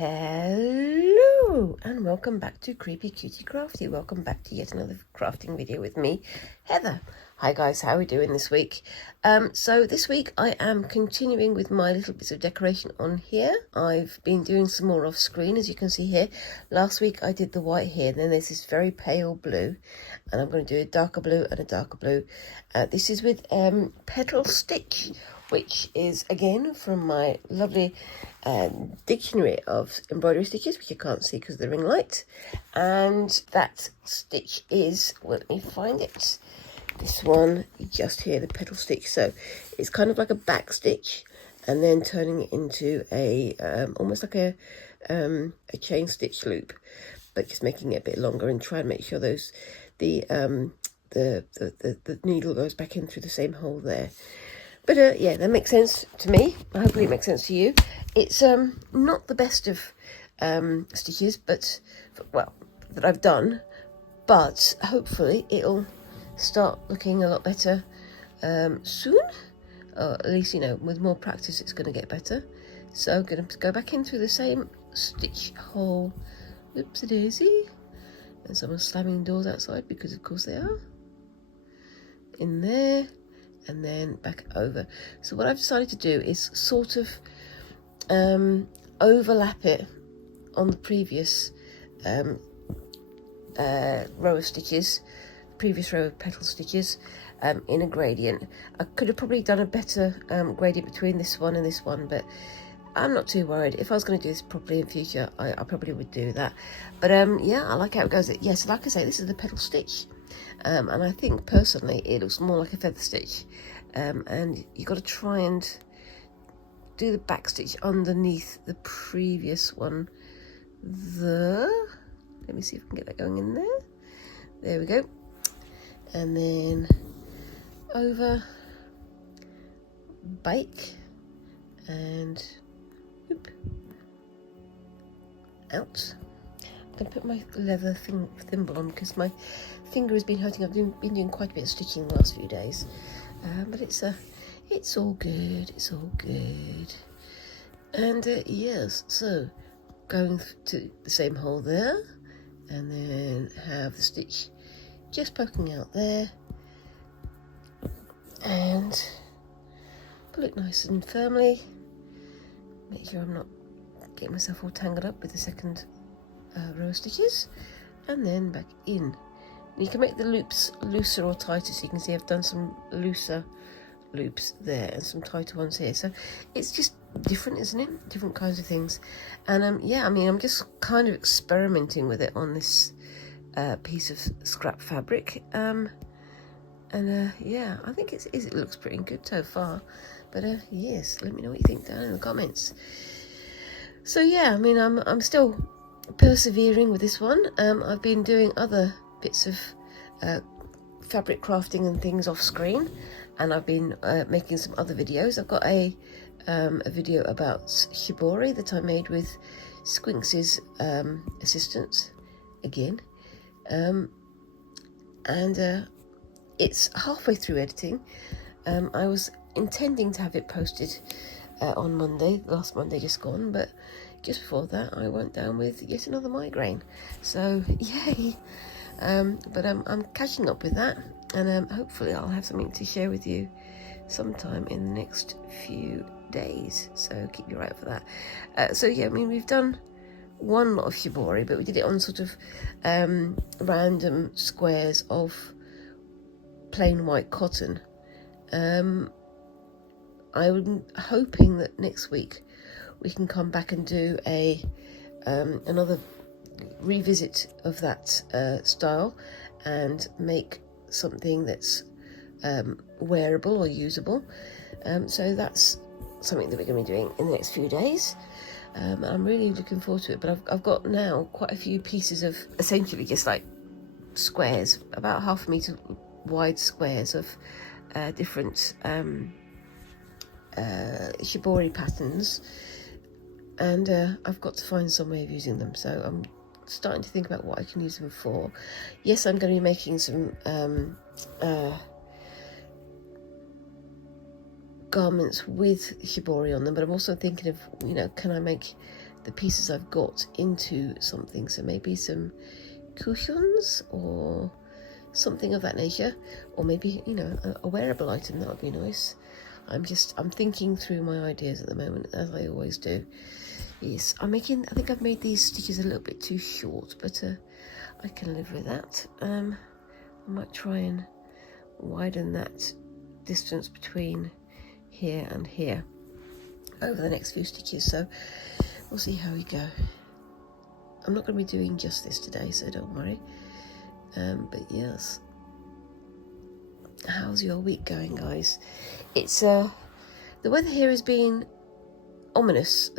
Hello and welcome back to Creepy Cutie Crafty. Welcome back to yet another crafting video with me, Heather. Hi guys, how are we doing this week? So this week I am continuing with my little bits of decoration on here. I've been doing some more off screen, as you can see here. Last week I did the white here, then there's this very pale blue, and I'm going to do a darker blue and a darker blue. This is with Petal Stitch, which is again from my lovely dictionary of embroidery stitches, which you can't see because of the ring light. And that stitch is, well, let me find it, this one just here, the Petal Stitch. So it's kind of like a back stitch and then turning it into a almost like a chain stitch loop, but just making it a bit longer and trying to make sure the needle goes back in through the same hole there. But yeah, that makes sense to me. Hopefully it makes sense to you. It's not the best of stitches, but well, that I've done, but hopefully it'll start looking a lot better soon, or at least, you know, with more practice it's going to get better. So I'm going to go back in through the same stitch hole. Oopsie daisy. And someone's slamming doors outside, because of course they are. In there. And then back over. So what I've decided to do is sort of overlap it on the previous row of stitches, previous row of petal stitches, in a gradient. I could have probably done a better gradient between this one and this one, but I'm not too worried. If I was going to do this properly in future, I probably would do that. But yeah, I like how it goes. Yes, like I say, this is the petal stitch. And I think personally it looks more like a feather stitch, and you've got to try and do the back stitch underneath the previous one. Let me see if I can get that going in there. There we go. And then over, bake, and whoop, out. I'm going to put my leather thimble on because my finger has been hurting. I've been doing quite a bit of stitching the last few days, but it's all good. It's all good. And yes, so going to the same hole there, and then have the stitch just poking out there, and pull it nice and firmly. Make sure I'm not getting myself all tangled up with the second row of stitches, and then back in. You can make the loops looser or tighter, so you can see I've done some looser loops there and some tighter ones here. So it's just different, isn't it? Different kinds of things. And yeah, I mean, I'm just kind of experimenting with it on this piece of scrap fabric. Yeah, I think it looks pretty good so far. But yes, let me know what you think down in the comments. So yeah, I mean, I'm still persevering with this one. I've been doing other bits of fabric crafting and things off screen, and I've been making some other videos. I've got a video about shibori that I made with Squinks's assistance again, and it's halfway through editing. I was intending to have it posted on Monday, last Monday just gone, but just before that I went down with yet another migraine, so yay. But I'm catching up with that, and hopefully I'll have something to share with you sometime in the next few days, so keep your eye out for that. So yeah, I mean, we've done one lot of shibori, but we did it on sort of random squares of plain white cotton. I'm hoping that next week we can come back and do another revisit of that style and make something that's wearable or usable. So that's something that we're going to be doing in the next few days. I'm really looking forward to it, but I've got now quite a few pieces of essentially just like squares, about 1/2 meter wide squares of different shibori patterns, and I've got to find some way of using them, so I'm starting to think about what I can use them for. Yes, I'm going to be making some garments with shibori on them, but I'm also thinking of, you know, can I make the pieces I've got into something. So maybe some cushions or something of that nature, or maybe, you know, a wearable item. That would be nice. I'm thinking through my ideas at the moment, as I always do. Yes, I think I've made these stitches a little bit too short, but I can live with that. I might try and widen that distance between here and here over the next few stitches, so we'll see how we go. I'm not going to be doing just this today, so don't worry. But yes, how's your week going, guys? It's the weather here is being ominous.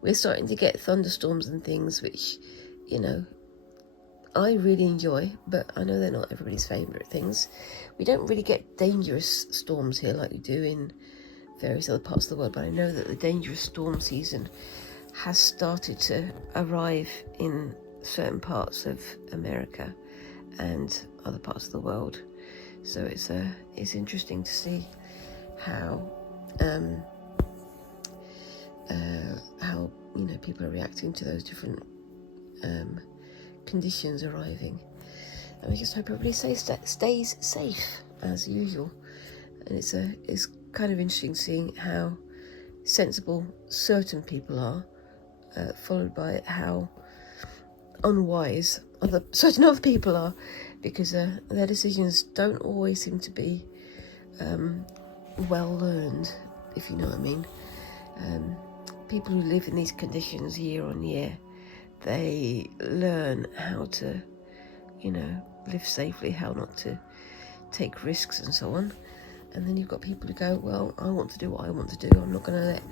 We're starting to get thunderstorms and things, which, you know, I really enjoy, but I know they're not everybody's favourite things. We don't really get dangerous storms here like we do in various other parts of the world, but I know that the dangerous storm season has started to arrive in certain parts of America and other parts of the world. So it's interesting to see how you know, people are reacting to those different conditions arriving, and we just hope everybody stays safe as usual. And it's kind of interesting seeing how sensible certain people are, followed by how unwise certain other people are, because their decisions don't always seem to be well learned, if you know what I mean. People who live in these conditions year on year, they learn how to, you know, live safely, how not to take risks and so on. And then you've got people who go, well, I want to do what I want to do, I'm not going to let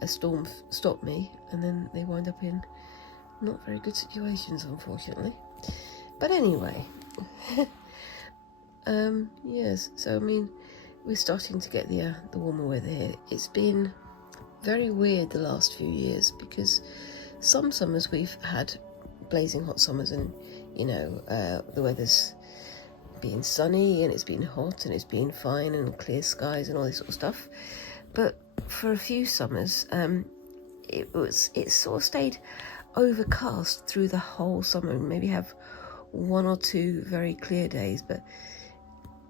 a storm stop me, and then they wind up in not very good situations, unfortunately. But anyway, yes, so I mean, we're starting to get the warmer weather here. It's been very weird the last few years, because some summers we've had blazing hot summers, and, you know, the weather's been sunny and it's been hot and it's been fine and clear skies and all this sort of stuff. But for a few summers, it sort of stayed overcast through the whole summer. Maybe have one or two very clear days, but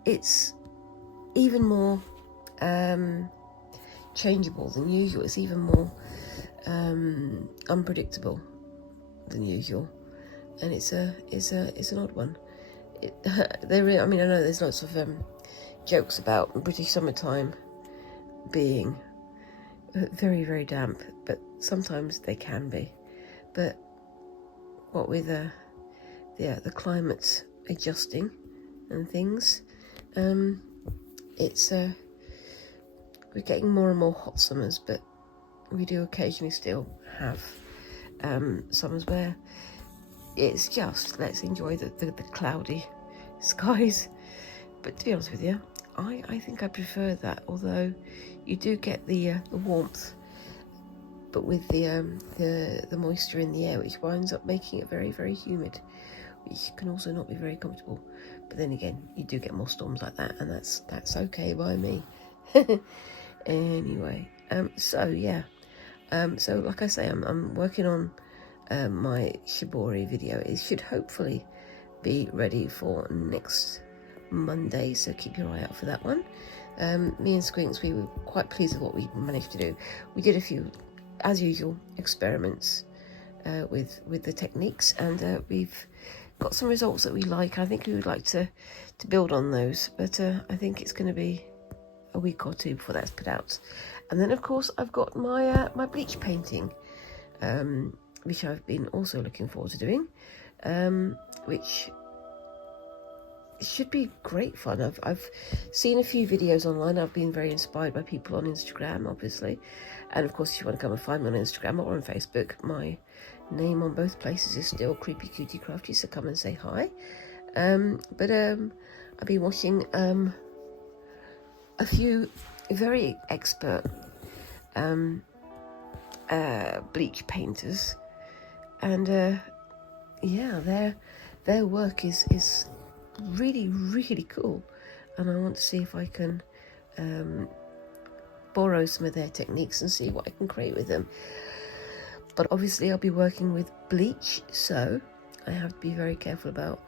it's even more changeable than usual. It's even more unpredictable than usual, and it's an odd one. I mean, I know there's lots of jokes about British summertime being very, very damp, but sometimes they can be. But what with the climate adjusting and things, it's we're getting more and more hot summers, but we do occasionally still have summers where it's just, let's enjoy the cloudy skies. But to be honest with you, I think I prefer that, although you do get the warmth, but with the moisture in the air, which winds up making it very, very humid, which can also not be very comfortable. But then again, you do get more storms like that, and that's okay by me. Anyway, so yeah, so like I say, I'm working on my shibori video. It should hopefully be ready for next Monday, so keep your eye out for that one. Me and Squinks, we were quite pleased with what we managed to do. We did a few, as usual, experiments with the techniques, and we've got some results that we like. I think we would like to build on those, but I think it's going to be a week or two before that's put out. And then, of course, I've got my my bleach painting, which I've been also looking forward to doing, which should be great fun. I've seen a few videos online. I've been very inspired by people on Instagram, obviously, and of course, if you want to come and find me on Instagram or on Facebook, my name on both places is still Creepy Cutie Crafty, so come and say hi. But I've been watching a few very expert bleach painters, and yeah, their work is really, really cool, and I want to see if I can borrow some of their techniques and see what I can create with them. But obviously I'll be working with bleach, so I have to be very careful about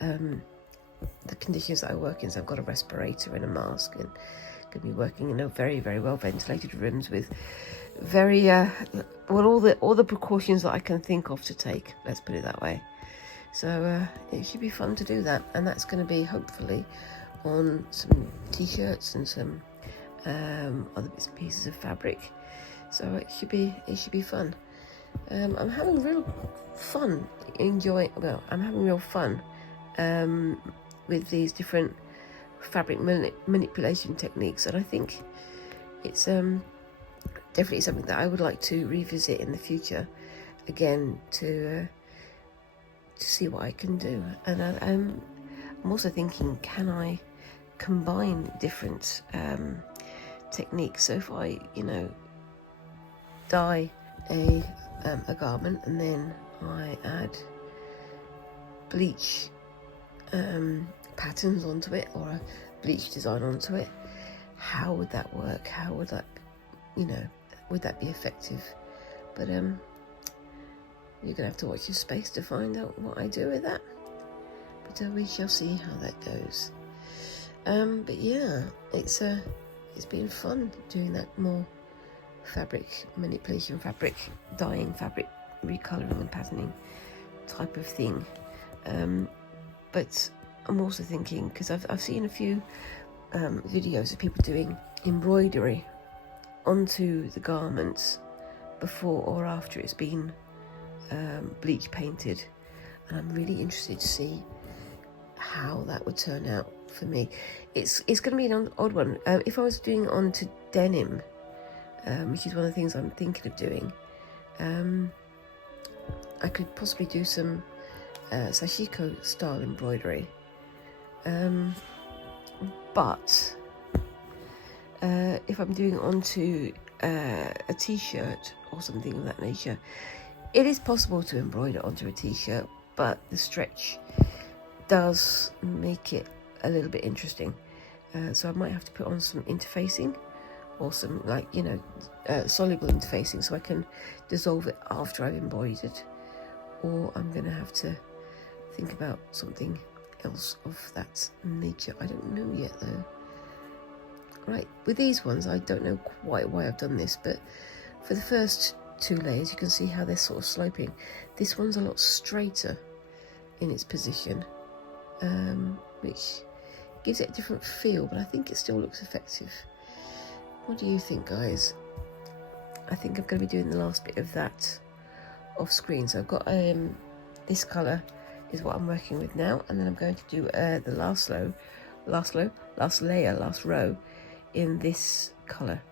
the conditions that I work in. So I've got a respirator and a mask, and going to be working in a very, very well ventilated rooms with very well, all the precautions that I can think of to take, let's put it that way. So it should be fun to do that, and that's going to be hopefully on some t-shirts and some other bits and pieces of fabric. So it should be fun. I'm having real fun I'm having real fun with these different fabric manipulation techniques, and I think it's definitely something that I would like to revisit in the future again to see what I can do. And I'm also thinking, can I combine different techniques? So if I dye a garment and then I add bleach patterns onto it, or a bleach design onto it, how would that work? How would that, would that be effective? But you're gonna have to watch your space to find out what I do with that. But we shall see how that goes. But yeah, it's been fun doing that more fabric manipulation, fabric dyeing, fabric recoloring and patterning type of thing. But I'm also thinking, because I've seen a few videos of people doing embroidery onto the garments before or after it's been bleach painted, and I'm really interested to see how that would turn out for me. It's going to be an odd one. If I was doing it onto denim, which is one of the things I'm thinking of doing, I could possibly do some sashiko style embroidery, but if I'm doing it onto a t-shirt or something of that nature, it is possible to embroider onto a t-shirt, but the stretch does make it a little bit interesting. So I might have to put on some interfacing, or some soluble interfacing, so I can dissolve it after I've embroidered, or I'm going to have to think about something else of that nature. I don't know yet though. Right, with these ones I don't know quite why I've done this, but for the first two layers you can see how they're sort of sloping. This one's a lot straighter in its position, which gives it a different feel, but I think it still looks effective. What do you think, guys? I think I'm going to be doing the last bit of that off screen. So I've got this colour is what I'm working with now, and then I'm going to do the last row in this colour.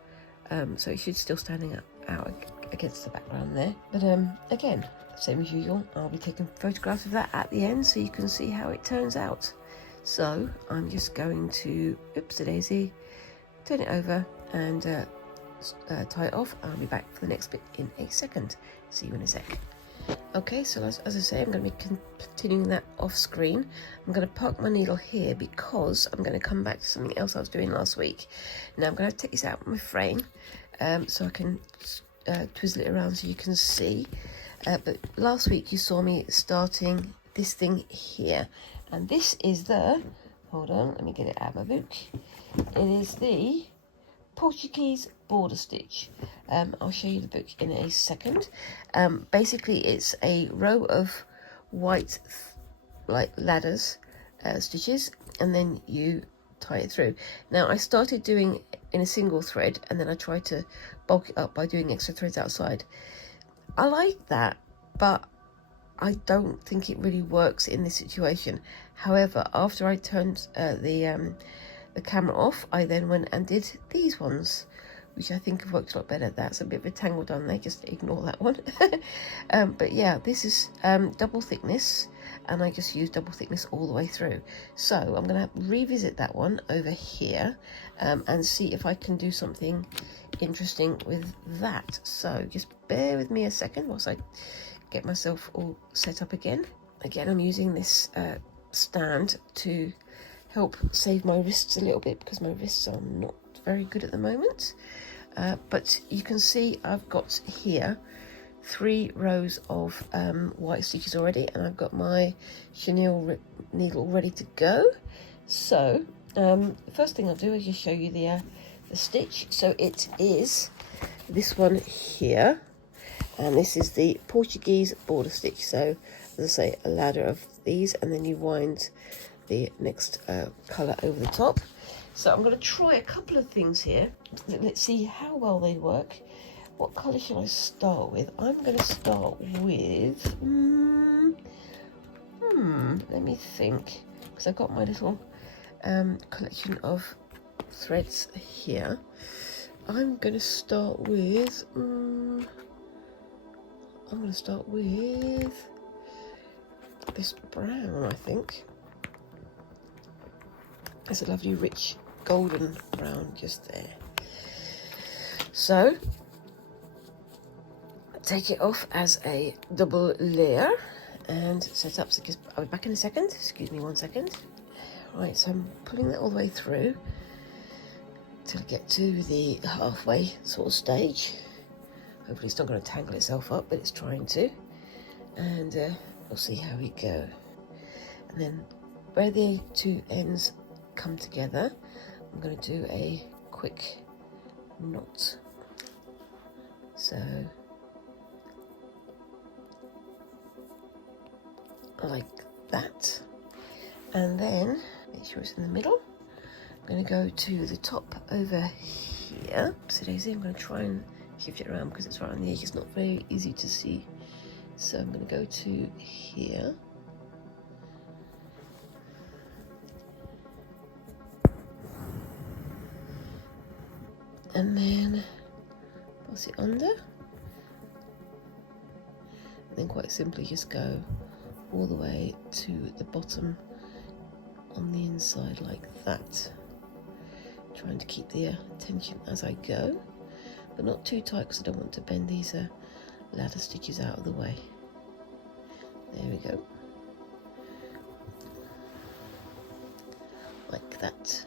So it should still standing out against the background there. But again, same as usual, I'll be taking photographs of that at the end so you can see how it turns out. So I'm just going to, oops-a-daisy, turn it over and tie it off. I'll be back for the next bit in a second. See you in a sec. Okay, so as I say, I'm going to be continuing that off screen. I'm going to park my needle here because I'm going to come back to something else I was doing last week. Now I'm going to take this out of my frame so I can twizzle it around so you can see. But last week you saw me starting this thing here, and this is the, hold on, let me get it out of my book. It is the Portuguese border stitch. I'll show you the book in a second. Basically it's a row of white like ladders stitches, and then you tie it through. Now I started doing in a single thread, and then I tried to bulk it up by doing extra threads outside. I like that, but I don't think it really works in this situation. However, after I turned the camera off, I then went and did these ones, which I think have worked a lot better. That's a bit of a tangle done there, just ignore that one. But yeah, this is double thickness, and I just use double thickness all the way through. So I'm going to revisit that one over here and see if I can do something interesting with that. So just bear with me a second whilst I get myself all set up again. Again, I'm using this stand to help save my wrists a little bit, because my wrists are not very good at the moment. But you can see I've got here 3 rows of white stitches already, and I've got my chenille needle ready to go. So first thing I'll do is just show you the stitch. So it is this one here, and this is the Portuguese border stitch. So as I say, a ladder of these, and then you wind the next colour over the top. So I'm going to try a couple of things here. Let's see how well they work. What colour shall I start with? I'm going to start with, let me think, because I've got my little collection of threads here. I'm going to start with, this brown, I think. It's a lovely rich golden brown just there. So take it off as a double layer and set up. So I'll be back in a second. Excuse me 1 second. Right, so I'm pulling that all the way through till I get to the halfway sort of stage. Hopefully it's not going to tangle itself up, but it's trying to. And we'll see how we go. And then where the 2 ends come together, I'm going to do a quick knot. So like that, and then make sure it's in the middle. I'm going to go to the top over here. So Daisy, I'm going to try and shift it around because it's right on the edge. It's not very easy to see. So I'm going to go to here. And then pass it under. And then quite simply just go all the way to the bottom on the inside like that. Trying to keep the tension as I go, but not too tight because I don't want to bend these ladder stitches out of the way. There we go. Like that.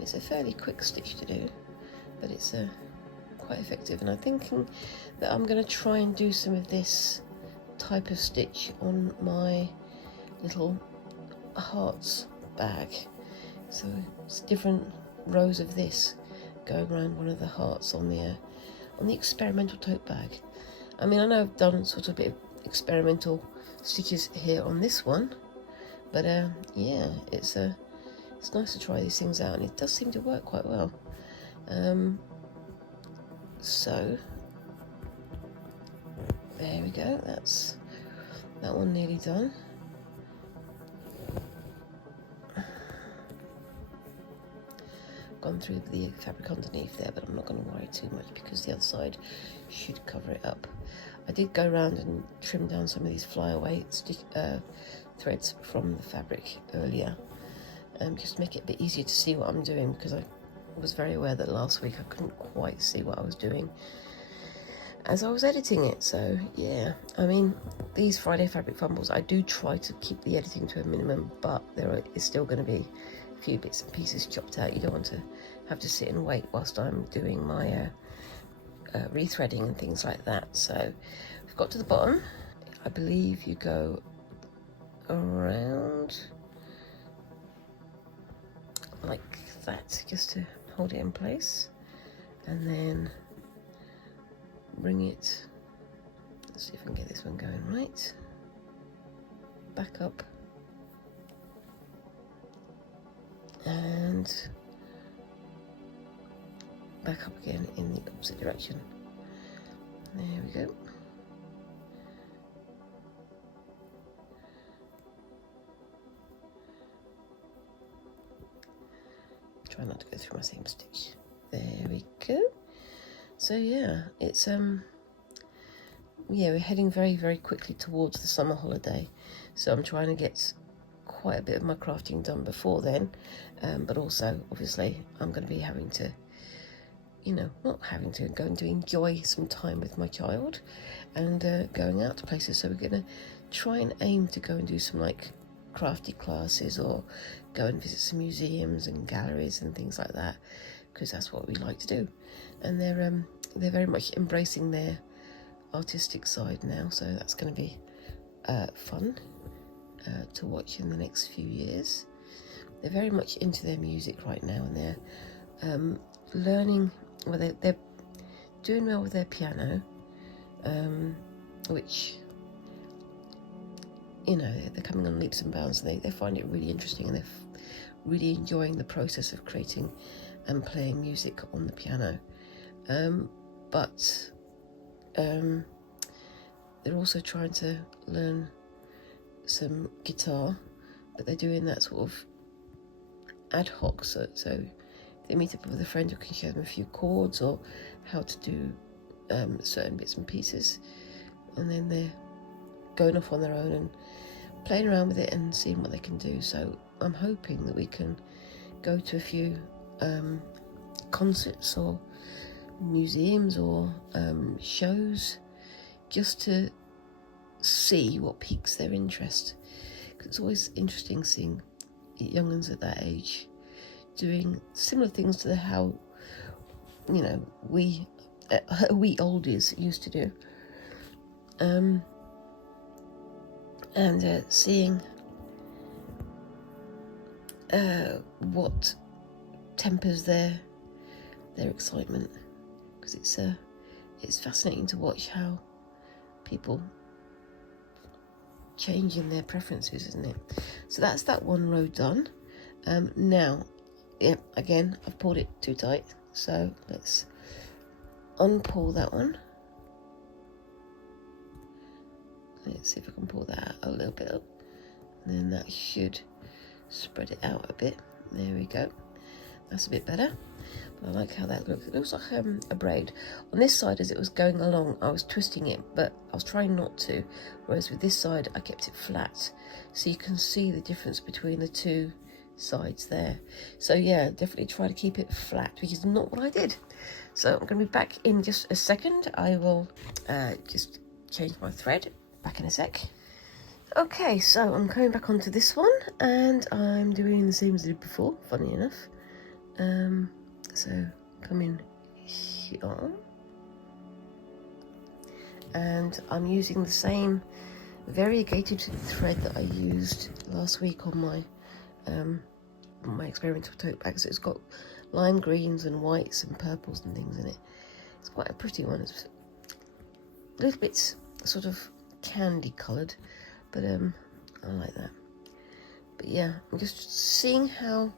It's a fairly quick stitch to do, but it's quite effective, and I'm thinking that I'm going to try and do some of this type of stitch on my little hearts bag. So it's different rows of this going around one of the hearts on the experimental tote bag. I mean, I know I've done sort of a bit of experimental stitches here on this one, but yeah, it's nice to try these things out, and it does seem to work quite well. So there we go, that's that one nearly done. Gone through the fabric underneath there, but I'm not going to worry too much because the other side should cover it up. I did go around and trim down some of these flyaway threads from the fabric earlier, just to make it a bit easier to see what I'm doing, because I was very aware that last week I couldn't quite see what I was doing as I was editing it. So yeah, I mean, these Friday Fabric Fumbles, I do try to keep the editing to a minimum, but there is still going to be a few bits and pieces chopped out. You don't want to have to sit and wait whilst I'm doing my rethreading and things like that. So we've got to the bottom. I believe you go around like that, just to hold it in place, and then bring it, let's see if I can get this one going right, back up and back up again in the opposite direction. There we go. Try not to go through my same stitch. There we go. So yeah, it's yeah, we're heading very, very quickly towards the summer holiday. So I'm trying to get quite a bit of my crafting done before then, but also obviously I'm going to be having to, not having to, going to enjoy some time with my child and going out to places. So we're going to try and aim to go and do some like crafty classes, or go and visit some museums and galleries and things like that, because that's what we like to do. And they're very much embracing their artistic side now, so that's going to be fun to watch in the next few years. They're very much into their music right now, and they're learning. Well, they're doing well with their piano, which, they're coming on leaps and bounds, and they find it really interesting, and they're really enjoying the process of creating and playing music on the piano. But they're also trying to learn some guitar, but they're doing that sort of ad hoc, so they meet up with a friend who can show them a few chords or how to do certain bits and pieces, and then they're going off on their own and playing around with it and seeing what they can do. So I'm hoping that we can go to a few concerts or museums or shows, just to see what piques their interest, because it's always interesting seeing young'uns at that age doing similar things to how we oldies used to do, and seeing what tempers their excitement, because it's fascinating to watch how people change in their preferences, isn't it? So that's that one row done. Now, again, I've pulled it too tight, so let's unpull that one. Let's see if I can pull that out a little bit up, and then that should spread it out a bit. There we go. That's a bit better. But I like how that looks. It looks like a braid. On this side, as it was going along, I was twisting it, but I was trying not to. Whereas with this side, I kept it flat. So you can see the difference between the two sides there. So yeah, definitely try to keep it flat, which is not what I did. So I'm going to be back in just a second. I will just change my thread. Back in a sec. Okay, so I'm coming back onto this one, and I'm doing the same as I did before, funny enough. So come in here, and I'm using the same variegated thread that I used last week on my experimental tote bag. So it's got lime greens and whites and purples and things in it. It's quite a pretty one. It's a little bit sort of candy coloured, but I like that. But yeah, I'm just seeing how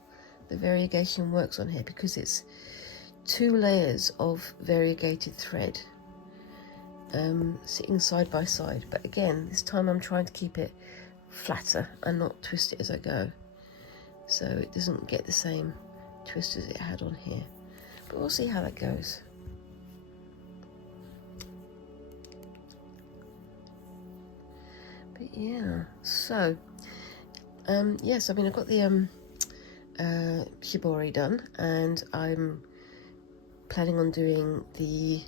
the variegation works on here, because it's 2 layers of variegated thread sitting side by side. But again, this time I'm trying to keep it flatter and not twist it as I go, so it doesn't get the same twist as it had on here. But we'll see how that goes. But yeah, so yes, I mean, I've got the shibori done, and I'm planning on doing the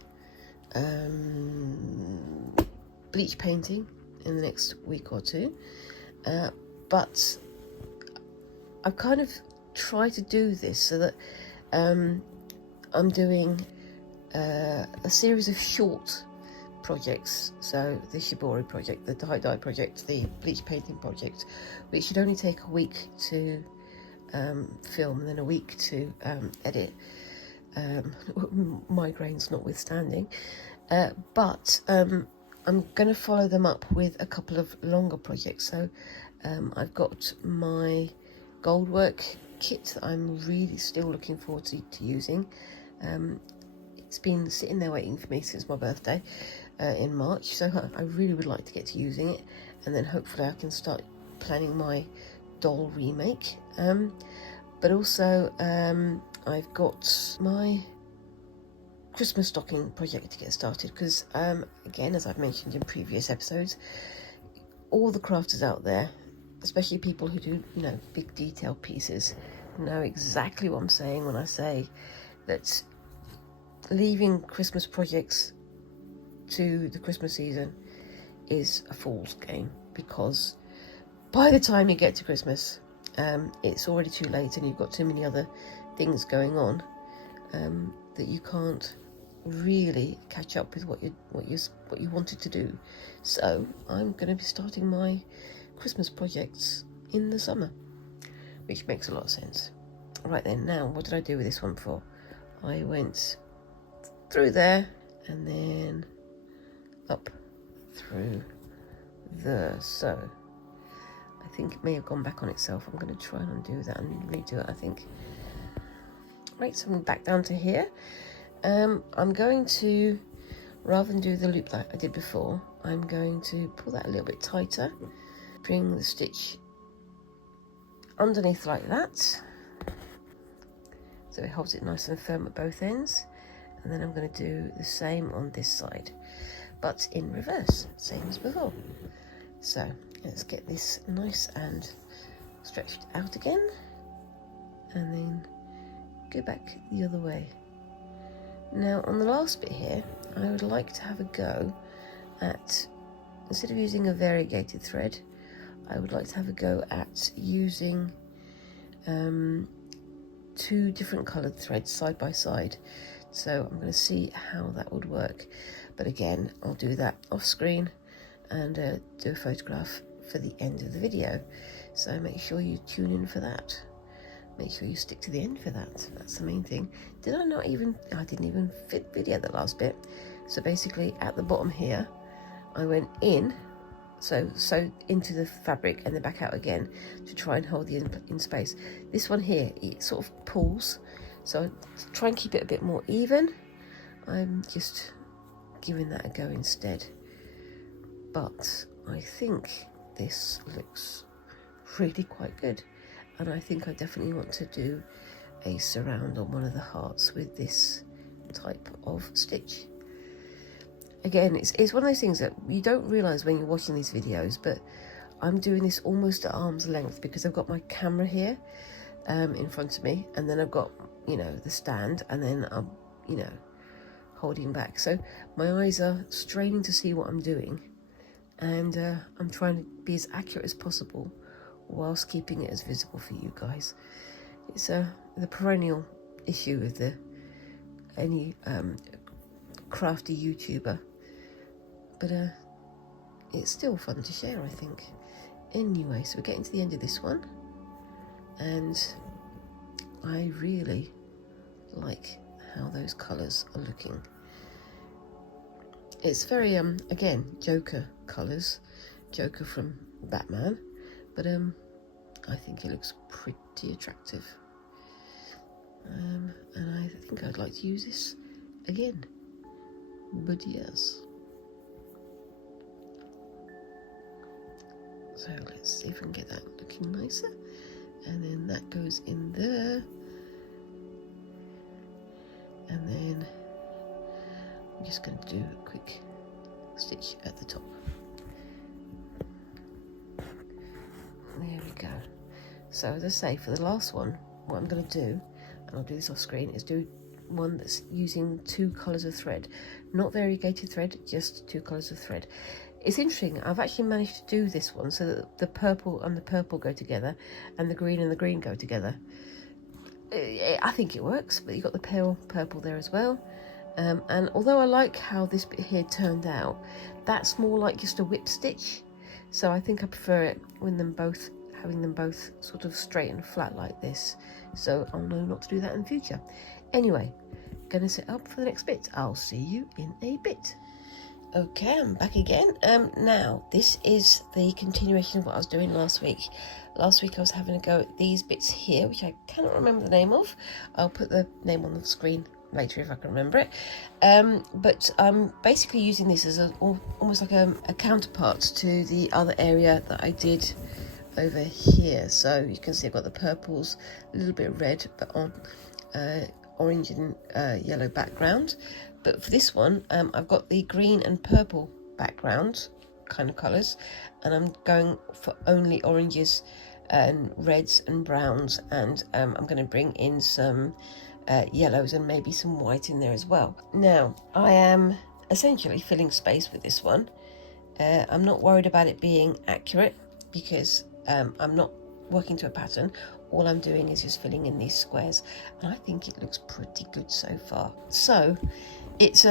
bleach painting in the next week or two, but I've kind of tried to do this so that I'm doing a series of short projects. So the shibori project, the tie-dye project, the bleach painting project, which should only take a week to film and then a week to edit, migraines notwithstanding, but I'm going to follow them up with a couple of longer projects. So I've got my goldwork kit that I'm really still looking forward to using. It's been sitting there waiting for me since my birthday in March, so I really would like to get to using it, and then hopefully I can start planning my doll remake. But also I've got my Christmas stocking project to get started, because again, as I've mentioned in previous episodes, all the crafters out there especially people who do, you know, big detail pieces, know exactly what I'm saying when I say that leaving Christmas projects to the Christmas season is a fool's game, because by the time you get to Christmas, it's already too late and you've got too many other things going on that you can't really catch up with what you wanted to do. So I'm going to be starting my Christmas projects in the summer, which makes a lot of sense. Right then, now what did I do with this one for? I went through there and then up through there. So I think it may have gone back on itself. I'm going to try and undo that and redo it, I think. Right, so I'm back down to here. I'm going to, rather than do the loop like I did before, I'm going to pull that a little bit tighter, bring the stitch underneath like that, so it holds it nice and firm at both ends. And then I'm going to do the same on this side, but in reverse, same as before. So let's get this nice and stretched out again, and then go back the other way. Now on the last bit here, I would like to have a go at, instead of using a variegated thread, I would like to have a go at using 2 different coloured threads side by side. So I'm going to see how that would work, but again I'll do that off screen and do a photograph for the end of the video, so make sure you tune in for that. Make sure you stick to the end for that. That's the main thing. I didn't even fit video the last bit. So basically at the bottom here, I went in, so into the fabric and then back out again to try and hold the in space. This one here, it sort of pulls, so try and keep it a bit more even. I'm just giving that a go instead. But I think this looks really quite good. And I think I definitely want to do a surround on one of the hearts with this type of stitch. Again, it's one of those things that you don't realise when you're watching these videos, but I'm doing this almost at arm's length because I've got my camera here in front of me, and then I've got, you know, the stand, and then I'm, you know, holding back. So my eyes are straining to see what I'm doing, and I'm trying to be as accurate as possible whilst keeping it as visible for you guys. It's the perennial issue with any crafty YouTuber, but it's still fun to share, I think. Anyway, so we're getting to the end of this one, and I really like how those colours are looking. It's very again, Joker colours, Joker from Batman, but I think it looks pretty attractive, and I think I'd like to use this again, but yes. So let's see if we can get that looking nicer, and then that goes in there, and then I'm just going to do a quick stitch at the top. There we go. So as I say, for the last one, what I'm going to do, and I'll do this off screen, is do one that's using 2 colours of thread. Not variegated thread, just 2 colours of thread. It's interesting, I've actually managed to do this one so that the purple and the purple go together and the green and the green go together. I think it works, but you've got the pale purple there as well. And although I like how this bit here turned out, that's more like just a whip stitch. So I think I prefer it when having them both sort of straight and flat like this. So I'll know not to do that in the future. Anyway, gonna set up for the next bit. I'll see you in a bit. Okay, I'm back again. Now this is the continuation of what I was doing last week. Last week I was having a go at these bits here, which I cannot remember the name of. I'll put the name on the screen later if I can remember it. But I'm basically using this as almost like a counterpart to the other area that I did over here. So you can see I've got the purples, a little bit of red, but on orange and yellow background. But for this one, I've got the green and purple background kind of colours, and I'm going for only oranges and reds and browns, and I'm going to bring in some yellows and maybe some white in there as well. Now I am essentially filling space with this one. I'm not worried about it being accurate because I'm not working to a pattern. All I'm doing is just filling in these squares, and I think it looks pretty good so far. So it's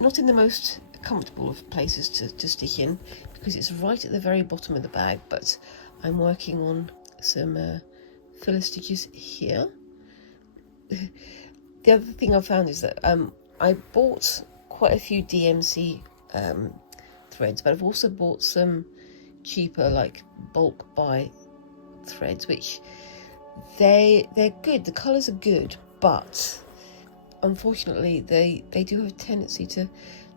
not in the most comfortable of places to stick in because it's right at the very bottom of the bag, but I'm working on some filler stitches here. The other thing I found is that I bought quite a few DMC threads, but I've also bought some cheaper like bulk buy threads, which they're good. The colours are good, but unfortunately they do have a tendency to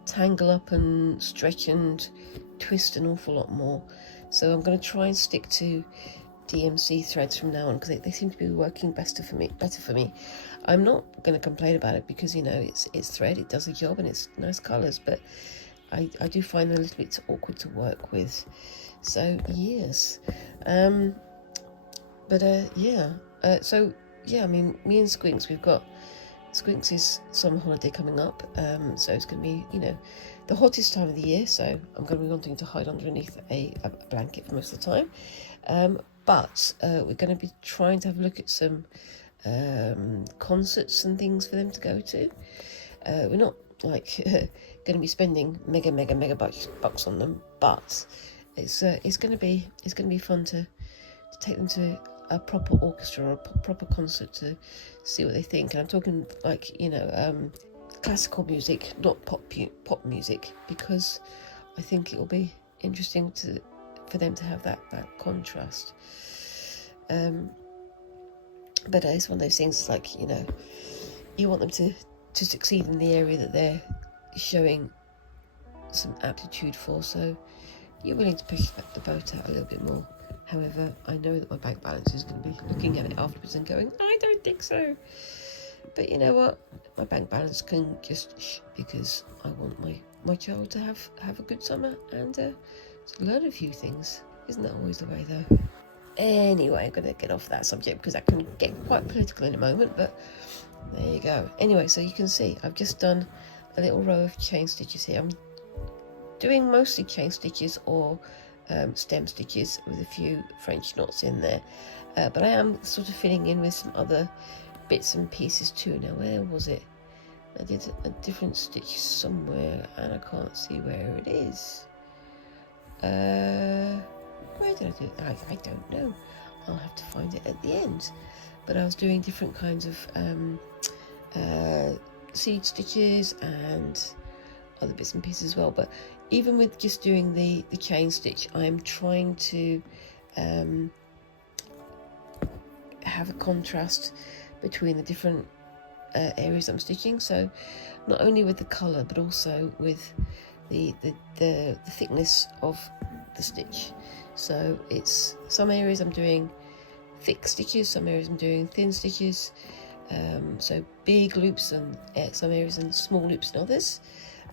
tangle up and stretch and twist an awful lot more. So I'm going to try and stick to DMC threads from now on because they seem to be working better for me. I'm not going to complain about it because, you know, it's thread, it does the job, and it's nice colours, but I do find them a little bit awkward to work with. So yes, so yeah, I mean, me and Squinks, we've got Squinks' summer holiday coming up, so it's going to be, you know, the hottest time of the year, so I'm going to be wanting to hide underneath a blanket for most of the time, but we're going to be trying to have a look at some concerts and things for them to go to. We're not like going to be spending mega bucks on them, but it's going to be fun to take them to a proper orchestra or a proper concert to see what they think. And I'm talking like, you know, classical music, not pop music, because I think it will be interesting for them to have that contrast. But it's one of those things, it's like, you know, you want them to succeed in the area that they're showing some aptitude for, so you're willing to push the boat out a little bit more. However, I know that my bank balance is going to be looking at it afterwards and going, I don't think so. But you know what? My bank balance can just shh, because I want my child to have a good summer and to learn a few things. Isn't that always the way, though? Anyway, I'm going to get off that subject because that can get quite political in a moment, but there you go. Anyway, so you can see I've just done a little row of chain stitches here. I'm doing mostly chain stitches or stem stitches with a few French knots in there, but I am sort of filling in with some other bits and pieces too. Now, where was it? I did a different stitch somewhere and I can't see where it is. Where did I do it? I don't know. I'll have to find it at the end. But I was doing different kinds of seed stitches and other bits and pieces as well. But even with just doing the chain stitch, I'm trying to have a contrast between the different areas I'm stitching. So not only with the colour, but also with the thickness of the stitch. So it's some areas I'm doing thick stitches, some areas I'm doing thin stitches, so big loops and some areas and small loops in others,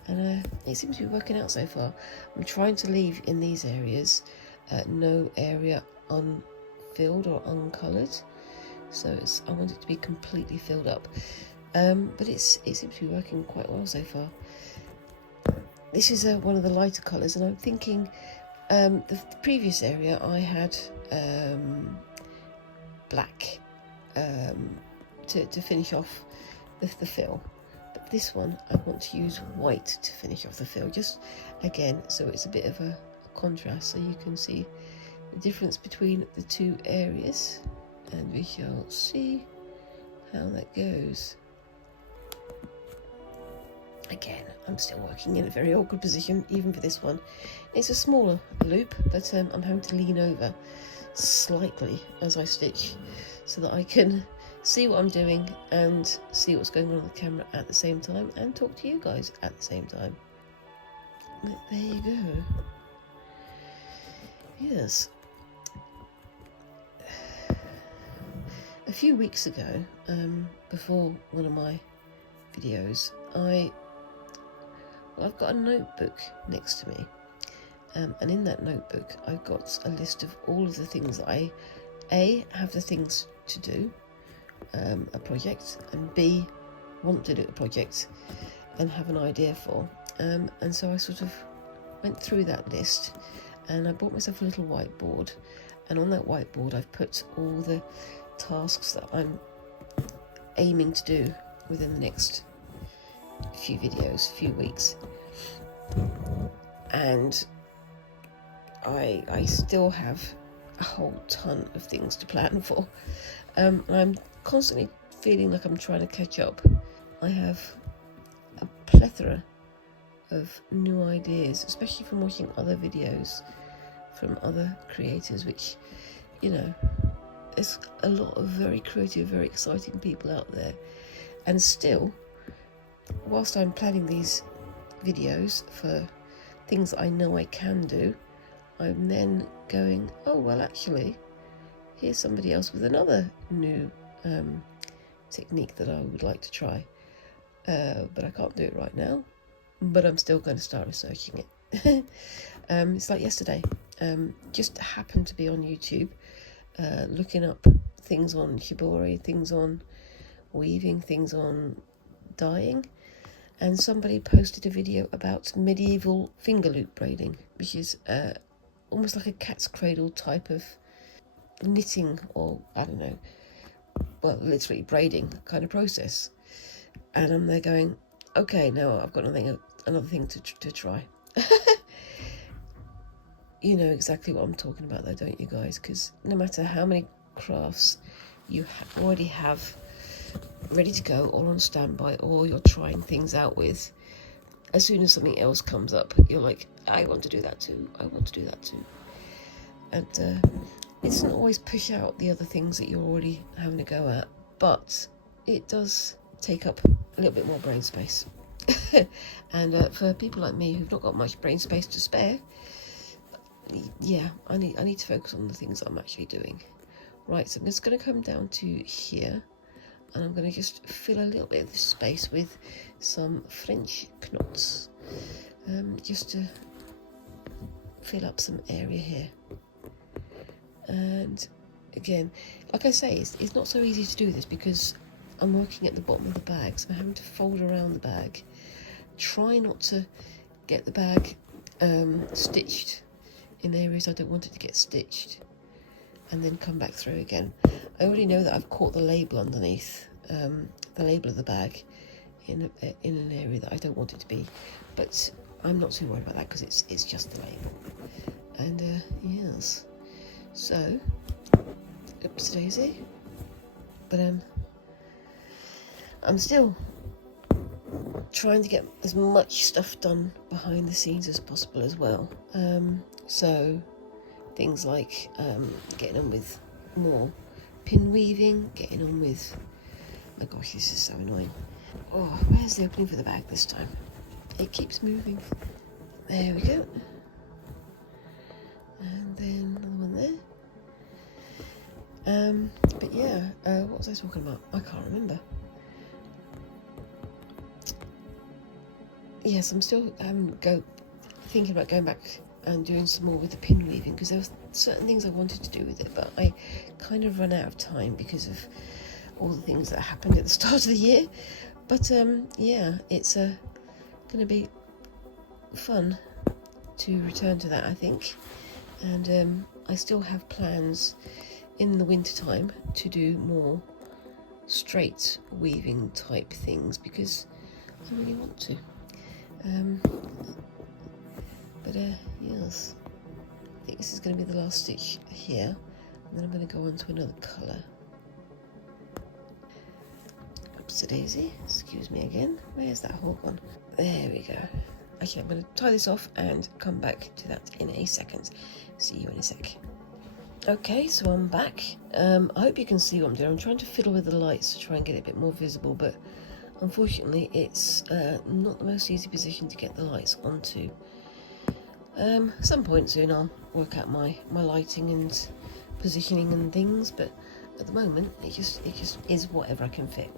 and it seems to be working out so far. I'm trying to leave in these areas no area unfilled or uncoloured, so I want it to be completely filled up, but it seems to be working quite well so far. This is one of the lighter colours, and I'm thinking the previous area I had black to finish off the fill, but this one I want to use white to finish off the fill, just again so it's a bit of a contrast, so you can see the difference between the two areas, and we shall see how that goes. Again, I'm still working in a very awkward position, even for this one. It's a smaller loop, but I'm having to lean over slightly as I stitch so that I can see what I'm doing and see what's going on the camera at the same time and talk to you guys at the same time. But there you go. Yes. A few weeks ago, before one of my videos, I've got a notebook next to me, and in that notebook I've got a list of all of the things that I have the things to do a project, and B, want to do a project and have an idea for, and so I sort of went through that list, and I bought myself a little whiteboard, and on that whiteboard I've put all the tasks that I'm aiming to do within the next few videos, few weeks, and I still have a whole ton of things to plan for. I'm constantly feeling like I'm trying to catch up. I have a plethora of new ideas, especially from watching other videos from other creators, which, you know, there's a lot of very creative, very exciting people out there. And still, whilst I'm planning these videos for things that I know I can do, I'm then going, oh, well, actually, here's somebody else with another new technique that I would like to try. But I can't do it right now. But I'm still going to start researching it. It's like yesterday. Just happened to be on YouTube, looking up things on shibori, things on weaving, things on dyeing. And somebody posted a video about medieval finger loop braiding, which is almost like a cat's cradle type of knitting, or I don't know, well, literally braiding kind of process. And I'm there going, okay, now I've got another thing to try. You know exactly what I'm talking about though, don't you guys? Because no matter how many crafts you already have ready to go or on standby, or you're trying things out with, as soon as something else comes up, you're like, I want to do that too, I want to do that too. And it doesn't always push out the other things that you're already having to go at, but it does take up a little bit more brain space. And for people like me who've not got much brain space to spare, yeah, I need to focus on the things that I'm actually doing. Right, so I'm just going to come down to here, and I'm going to just fill a little bit of this space with some French knots, just to fill up some area here. And again, like I say, it's not so easy to do this because I'm working at the bottom of the bag, so I'm having to fold around the bag, try not to get the bag stitched in areas I don't want it to get stitched, and then come back through again. I already know that I've caught the label underneath, the label of the bag in an area that I don't want it to be, but I'm not too worried about that because it's just the label. And yes, so oops daisy, but I'm still trying to get as much stuff done behind the scenes as possible as well. So things like getting on with more pin weaving, getting on with, oh my gosh, this is so annoying. Oh, where's the opening for the bag this time? It keeps moving. There we go. And then another one there. But yeah, what was I talking about? I can't remember. Yes, I'm still thinking about going back and doing some more with the pin weaving, because there were certain things I wanted to do with it, but I kind of run out of time because of all the things that happened at the start of the year. But yeah, it's going to be fun to return to that, I think. And I still have plans in the winter time to do more straight weaving type things, because I really want to. But yes, I think this is going to be the last stitch here, and then I'm going to go on to another colour. Oops daisy, excuse me again, where's that hole gone? There we go. Okay, I'm going to tie this off and come back to that in a second. See you in a sec. Okay, so I'm back. I hope you can see what I'm doing. I'm trying to fiddle with the lights to try and get it a bit more visible, but unfortunately it's not the most easy position to get the lights onto. Some point soon I'll work out my lighting and positioning and things, but at the moment it just is whatever I can fit.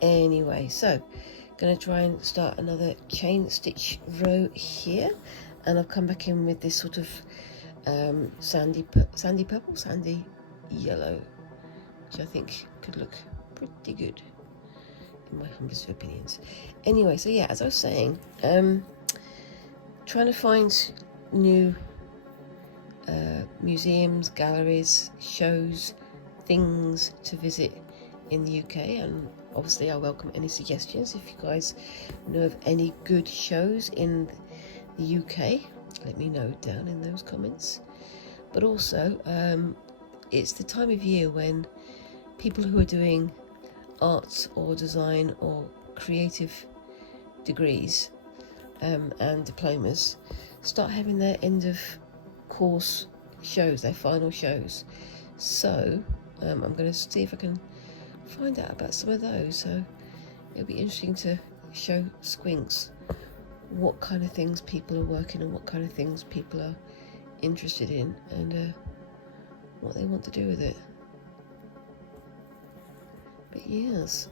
Anyway, so gonna try and start another chain stitch row here, and I've come back in with this sort of sandy purple, sandy yellow, which I think could look pretty good in my humblest opinions. Anyway, so yeah, as I was saying, trying to find new museums, galleries, shows, things to visit in the UK, and obviously I welcome any suggestions. If you guys know of any good shows in the UK, let me know down in those comments. But also, it's the time of year when people who are doing arts or design or creative degrees and diplomas start having their end of course shows, their final shows. So I'm going to see if I can find out about some of those. So it'll be interesting to show Squinks what kind of things people are working on, what kind of things people are interested in, and what they want to do with it. But yes,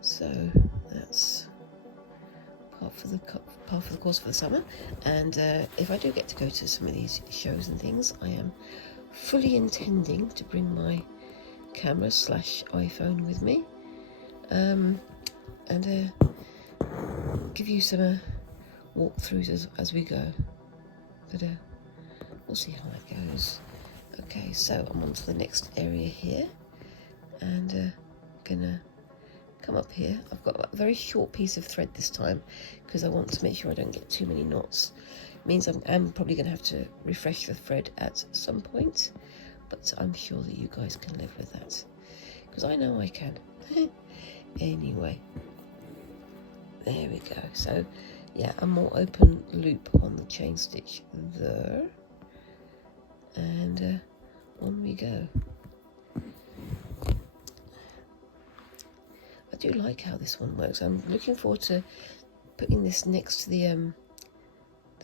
so that's part for the course for the summer. And if I do get to go to some of these shows and things, I am fully intending to bring my camera / iPhone with me, and give you some walkthroughs as we go. But we'll see how that goes. Okay, so I'm on to the next area here, and gonna come up here. I've got a very short piece of thread this time because I want to make sure I don't get too many knots. It means I'm probably going to have to refresh the thread at some point, but I'm sure that you guys can live with that, because I know I can. Anyway, there we go. So yeah, a more open loop on the chain stitch there, and on we go. I do like how this one works. I'm looking forward to putting this next to the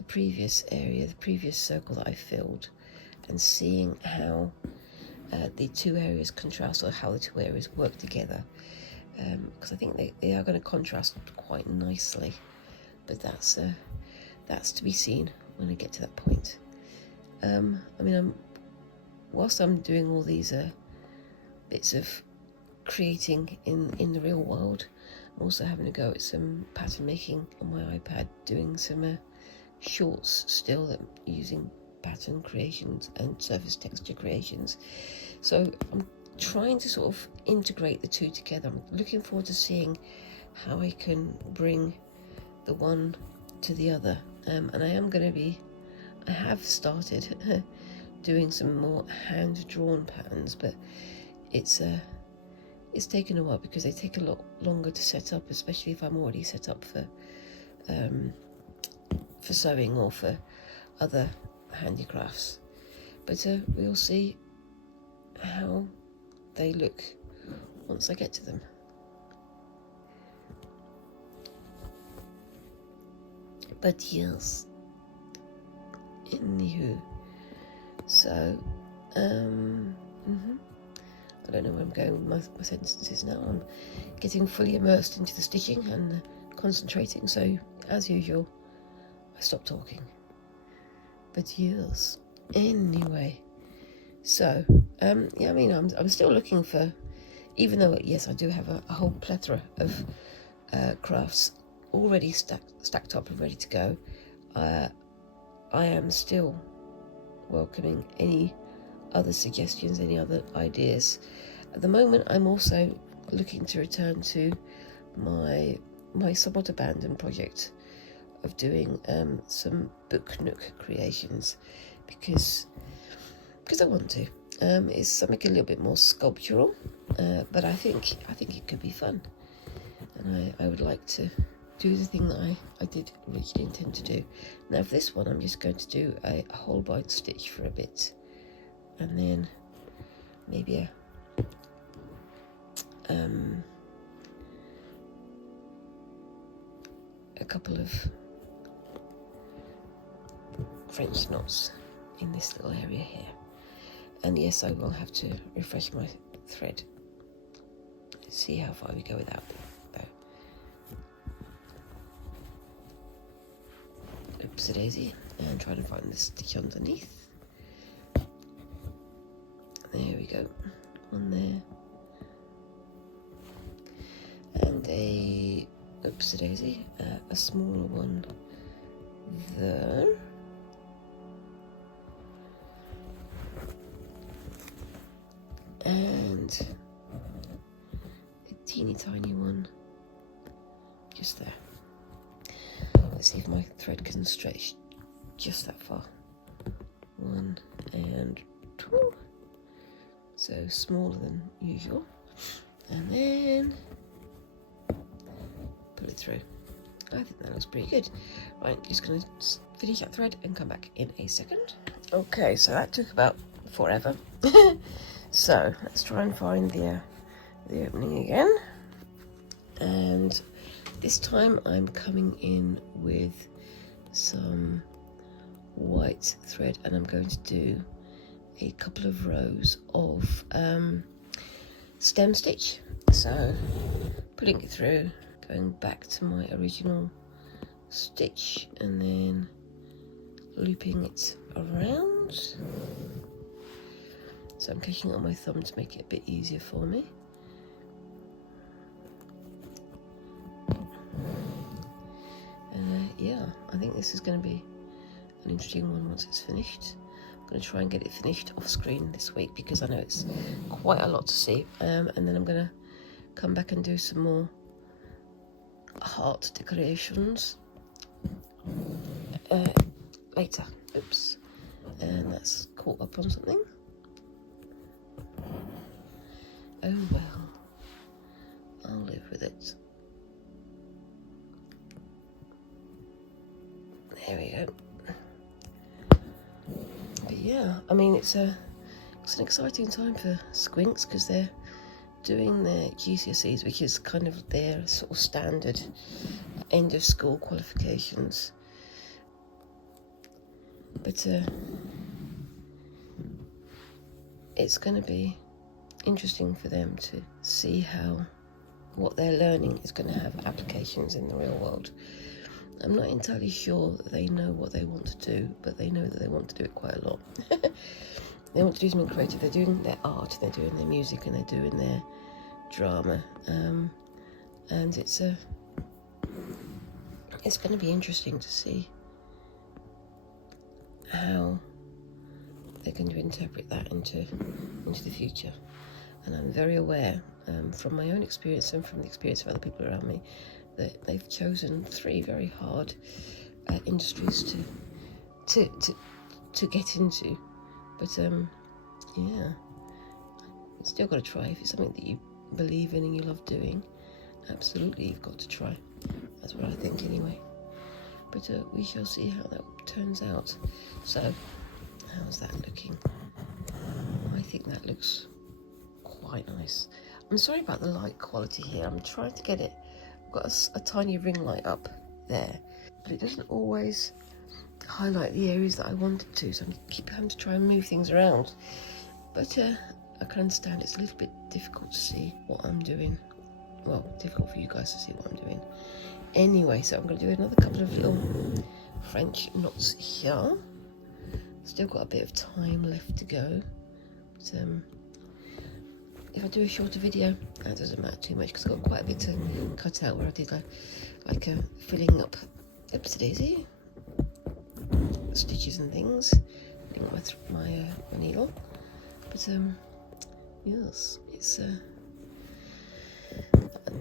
previous area, the previous circle that I filled, and seeing how the two areas contrast, or how the two areas work together, because I think they are going to contrast quite nicely, but that's to be seen when I get to that point. I mean, whilst I'm doing all these bits of creating in the real world, I'm also having a go at some pattern making on my iPad, doing some shorts still, that using pattern creations and surface texture creations. So I'm trying to sort of integrate the two together. I'm looking forward to seeing how I can bring the one to the other, and I have started doing some more hand-drawn patterns, but it's taken a while because they take a lot longer to set up, especially if I'm already set up for sewing or for other handicrafts. But we'll see how they look once I get to them. But yes, anywho, so I don't know where I'm going with my sentences now. I'm getting fully immersed into the stitching and concentrating, so as usual I stop talking. But yes, anyway, so yeah, I mean, I'm still looking for, even though yes, I do have a whole plethora of crafts already stacked up and ready to go, I am still welcoming any other suggestions, any other ideas. At the moment, I'm also looking to return to my somewhat abandoned project of doing some book nook creations, because I want to. It's something a little bit more sculptural, but I think it could be fun, and I would like to do the thing that I did originally intend to do. Now for this one, I'm just going to do a whole bind stitch for a bit, and then maybe a couple of French knots in this little area here. And yes, I will have to refresh my thread see how far we go without though. Oopsie daisy, and try to find the stitch underneath. There we go, one there, and a oopsie daisy, a smaller one there, and a teeny tiny one just there. Let's see if my thread can stretch just that far. 1 and 2, so smaller than usual, and then pull it through. I think that looks pretty good. Right, just going to finish that thread and come back in a second. Okay, so that took about forever. So let's try and find the opening again, and this time I'm coming in with some white thread, and I'm going to do a couple of rows of stem stitch. So putting it through, going back to my original stitch, and then looping it around. So I'm catching it on my thumb to make it a bit easier for me. And yeah, I think this is going to be an interesting one once it's finished. I'm going to try and get it finished off screen this week because I know it's quite a lot to see. And then I'm going to come back and do some more heart decorations later. Oops. And that's caught up on something. Oh well, I'll live with it. There we go. But yeah, I mean, it's an exciting time for Squinks because they're doing their GCSEs, which is kind of their sort of standard end of school qualifications. But it's going to be interesting for them to see how what they're learning is going to have applications in the real world. I'm not entirely sure that they know what they want to do, but they know that they want to do it quite a lot. They want to do something creative. They're doing their art, they're doing their music, and they're doing their drama. And it's going to be interesting to see how they're going to interpret that into the future. And I'm very aware from my own experience and from the experience of other people around me that they've chosen 3 very hard industries to get into. But yeah, you've still got to try. If it's something that you believe in and you love doing, absolutely you've got to try. That's what I think anyway. But we shall see how that turns out. So how's that looking? I think that looks quite nice. I'm sorry about the light quality here. I'm trying to get it. I've got a tiny ring light up there, but it doesn't always highlight the areas that I want it to, so I keep having to try and move things around. But I can understand it's a little bit difficult to see what I'm doing. Well, difficult for you guys to see what I'm doing. Anyway, so I'm going to do another couple of little French knots here. Still got a bit of time left to go. But if I do a shorter video, that doesn't matter too much because I've got quite a bit to cut out where I did like a filling up oopsie daisy stitches and things, filling up my needle. But yes, it's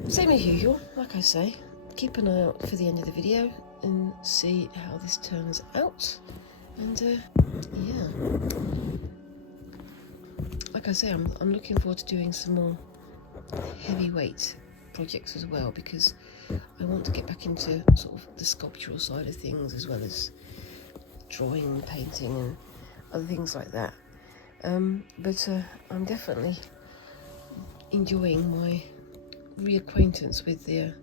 same as usual. Like I say, keep an eye out for the end of the video and see how this turns out. And yeah, like I say, I'm looking forward to doing some more heavyweight projects as well, because I want to get back into sort of the sculptural side of things as well as drawing and painting and other things like that. But I'm definitely enjoying my reacquaintance with the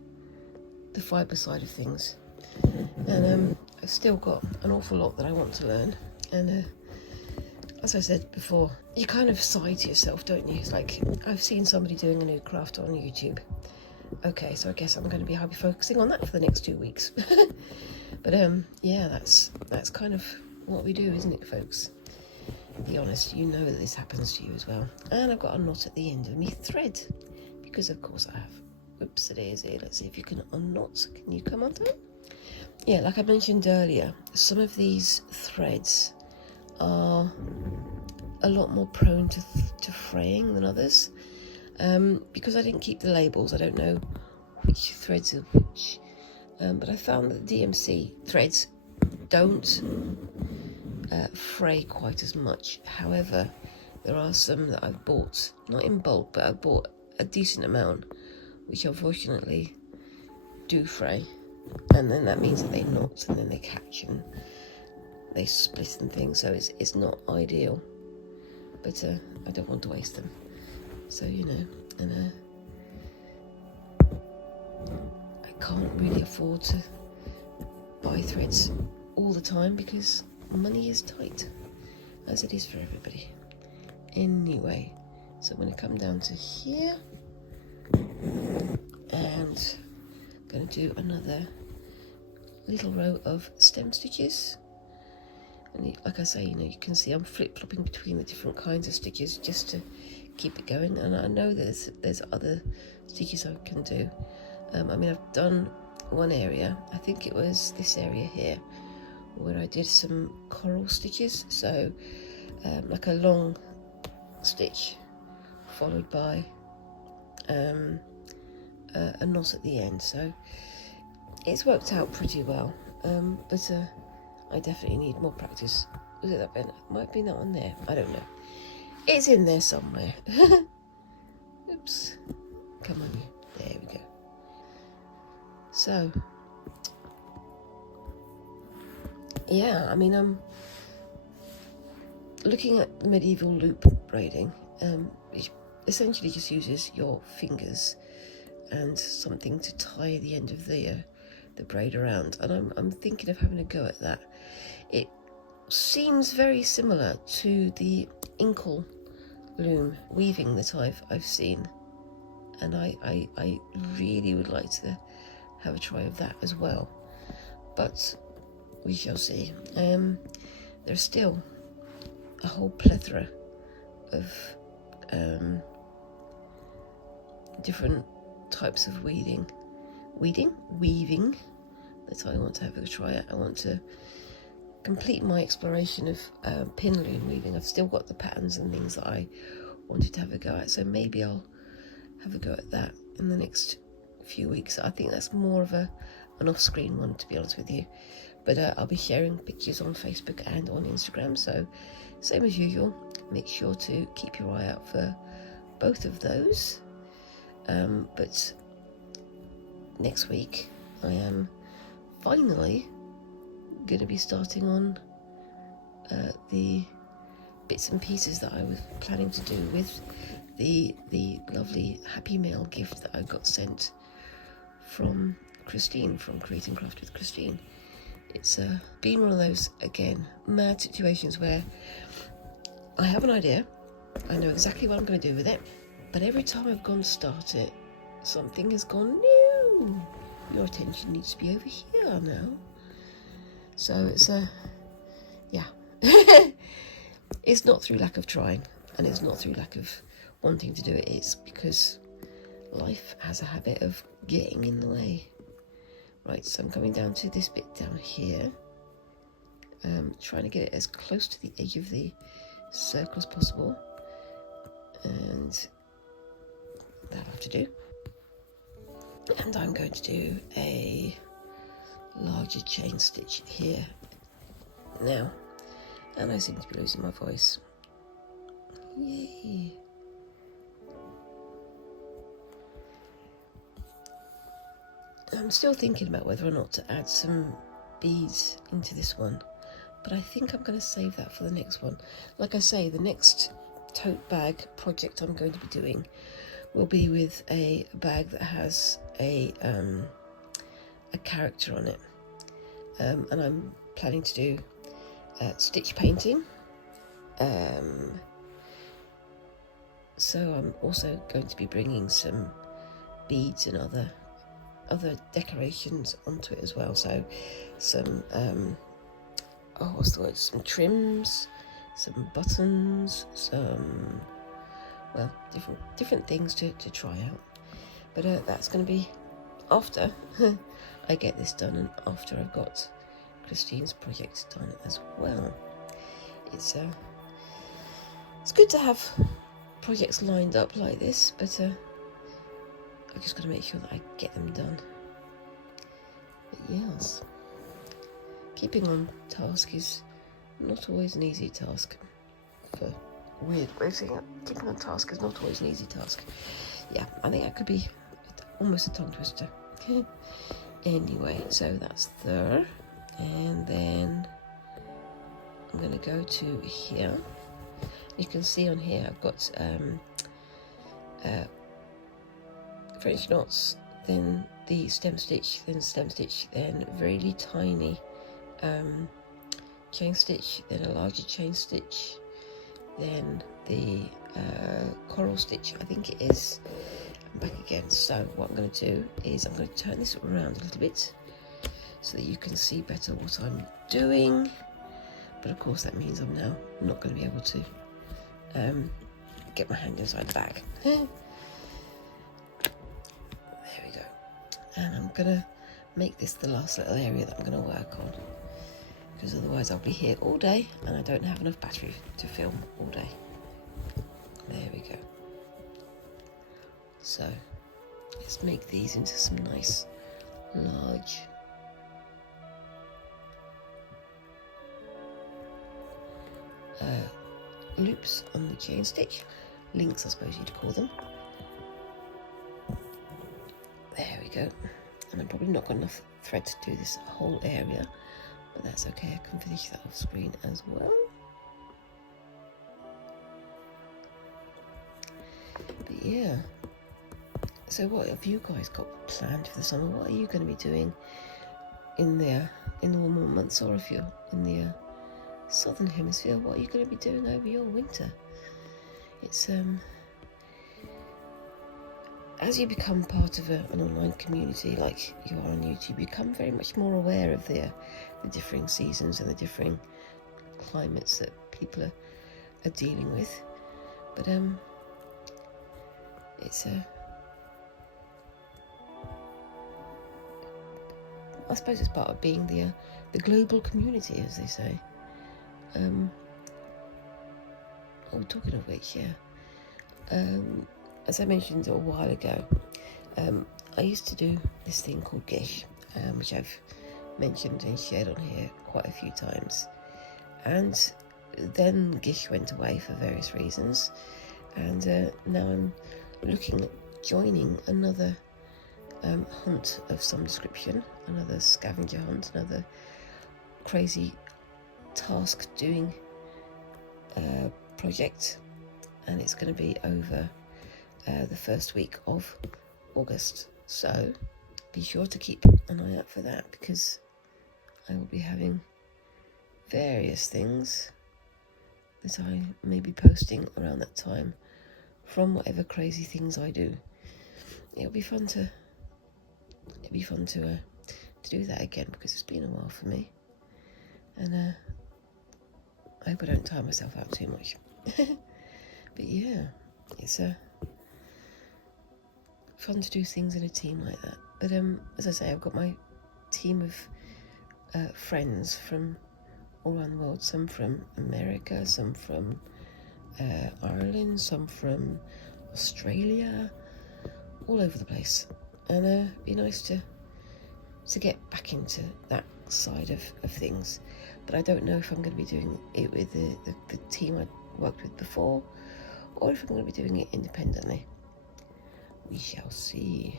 fibre side of things, and I've still got an awful lot that I want to learn, and as I said before, you kind of sigh to yourself, don't you? It's like, I've seen somebody doing a new craft on YouTube. Okay, so I guess I'm going to be focusing on that for the next 2 weeks. But yeah, that's kind of what we do, isn't it, folks? Be honest, you know that this happens to you as well. And I've got a knot at the end of my thread, because of course I have. Whoops, it is here. Let's see if you can unknot. Can you come onto it? Yeah, like I mentioned earlier, some of these threads are a lot more prone to fraying than others. Because I didn't keep the labels, I don't know which threads are which. But I found that DMC threads don't fray quite as much. However, there are some that I've bought, not in bulk, but I've bought a decent amount, which unfortunately do fray. And then that means that they knot and then they catch and they split and things, so it's not ideal. But I don't want to waste them. So, you know, and I can't really afford to buy threads all the time because money is tight, as it is for everybody. Anyway, so I'm going to come down to here and I'm going to do another little row of stem stitches. And like I say, you know, you can see I'm flip-flopping between the different kinds of stitches just to keep it going. And I know there's other stitches I can do. I mean, I've done one area, I think it was this area here, where I did some coral stitches. So like a long stitch followed by a knot at the end. So it's worked out pretty well. But I definitely need more practice. Was it that bit? Might be that one there. I don't know. It's in there somewhere. Oops. Come on. There we go. So, yeah, I mean, I'm looking at the medieval loop braiding, which essentially just uses your fingers and something to tie the end of the braid around. And I'm thinking of having a go at that. It seems very similar to the inkle loom weaving that I've seen, and I really would like to have a try of that as well, but we shall see. There's still a whole plethora of different types of weaving that I want to have a try at. I want to complete my exploration of pin loom weaving. I've still got the patterns and things that I wanted to have a go at, so maybe I'll have a go at that in the next few weeks. I think that's more of an off-screen one, to be honest with you, but I'll be sharing pictures on Facebook and on Instagram, so same as usual, make sure to keep your eye out for both of those. But next week I am finally going to be starting on the bits and pieces that I was planning to do with the lovely Happy Mail gift that I got sent from Christine, from Create and Craft with Christine. It's been one of those, again, mad situations where I have an idea, I know exactly what I'm going to do with it, but every time I've gone to start it, something has gone, no, your attention needs to be over here now. So it's yeah. It's not through lack of trying, and it's not through lack of wanting to do it. It's because life has a habit of getting in the way. Right, so I'm coming down to this bit down here, trying to get it as close to the edge of the circle as possible, and that'll have to do. And I'm going to do a larger chain stitch here now, and I seem to be losing my voice. Yay! I'm still thinking about whether or not to add some beads into this one, but I think I'm going to save that for the next one. Like I say, the next tote bag project I'm going to be doing will be with a bag that has a character on it, and I'm planning to do stitch painting So I'm also going to be bringing some beads and other decorations onto it as well. So some what's the word? Some trims, some buttons, some different things to try out. But that's going to be after I get this done and after I've got Christine's project done as well. It's good to have projects lined up like this, but I've just got to make sure that I get them done. But yes, keeping on task is not always an easy task. For weird way of saying it, keeping on task is not always an easy task. Yeah, I think that could be almost a tongue twister. Anyway, so that's there, and then I'm going to go to here. You can see on here I've got French knots, then the stem stitch, then really tiny chain stitch, then a larger chain stitch, then the coral stitch, I think it is, and back again. So what I'm going to do is I'm going to turn this around a little bit so that you can see better what I'm doing, but of course that means I'm now not going to be able to get my hand inside the bag. There we go. And I'm gonna make this the last little area that I'm gonna work on, because otherwise I'll be here all day and I don't have enough battery to film all day. There we go. So let's make these into some nice large loops on the chain stitch, links I suppose you'd call them. There we go. And I've probably not got enough thread to do this whole area, but that's okay, I can finish that off screen as well. But yeah, so what have you guys got planned for the summer? What are you going to be doing in the warmer months, or if you're in the southern hemisphere, what are you going to be doing over your winter? It's as you become part of an online community like you are on YouTube, you become very much more aware of the differing seasons and the differing climates that people are dealing with. But it's I suppose it's part of being the global community, as they say. Talking of which, yeah, as I mentioned a while ago, I used to do this thing called Gish, which I've mentioned and shared on here quite a few times, and then Gish went away for various reasons, and now I'm looking at joining another hunt of some description, another scavenger hunt, another crazy task doing project, and it's going to be over the first week of August, so be sure to keep an eye out for that, because I will be having various things that I may be posting around that time from whatever crazy things I do. It'll be fun to do that again, because it's been a while for me, and I hope I don't tire myself out too much. But yeah, it's fun to do things in a team like that. But as I say, I've got my team of friends from all around the world, some from America, some from Ireland, some from Australia, all over the place, and it'd be nice to get back into that side of things. But I don't know if I'm going to be doing it with the team I worked with before, or if I'm going to be doing it independently. We shall see.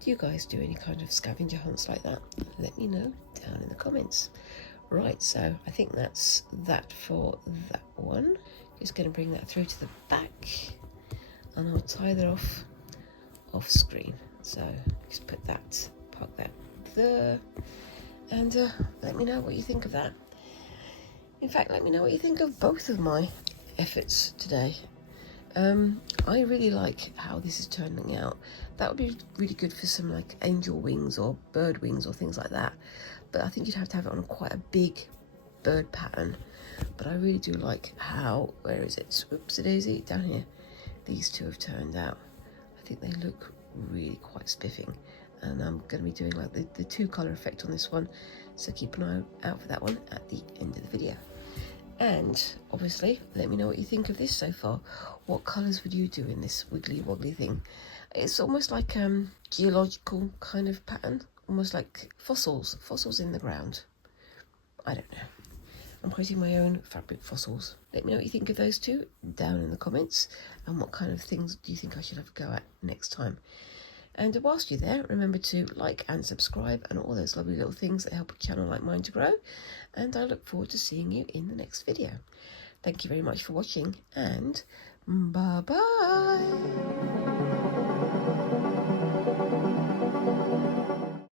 Do you guys do any kind of scavenger hunts like that? Let me know down in the comments. Right, so I think that's that for that one. Just going to bring that through to the back, and I'll tie that off screen. So just park that there, and let me know what you think of that. In fact, let me know what you think of both of my efforts today. I really like how this is turning out. That would be really good for some like angel wings or bird wings or things like that. But I think you'd have to have it on quite a big bird pattern. But I really do like how, where is it? Whoopsie-daisy, down here. These two have turned out. I think they look really quite spiffing. And I'm going to be doing like the two colour effect on this one. So keep an eye out for that one at the end of the video. And obviously, let me know what you think of this so far. What colours would you do in this wiggly woggly thing? It's almost like geological kind of pattern, almost like fossils in the ground. I don't know. I'm creating my own fabric fossils. Let me know what you think of those two down in the comments, and what kind of things do you think I should have a go at next time. And whilst you're there, remember to like and subscribe and all those lovely little things that help a channel like mine to grow. And I look forward to seeing you in the next video. Thank you very much for watching, and bye-bye.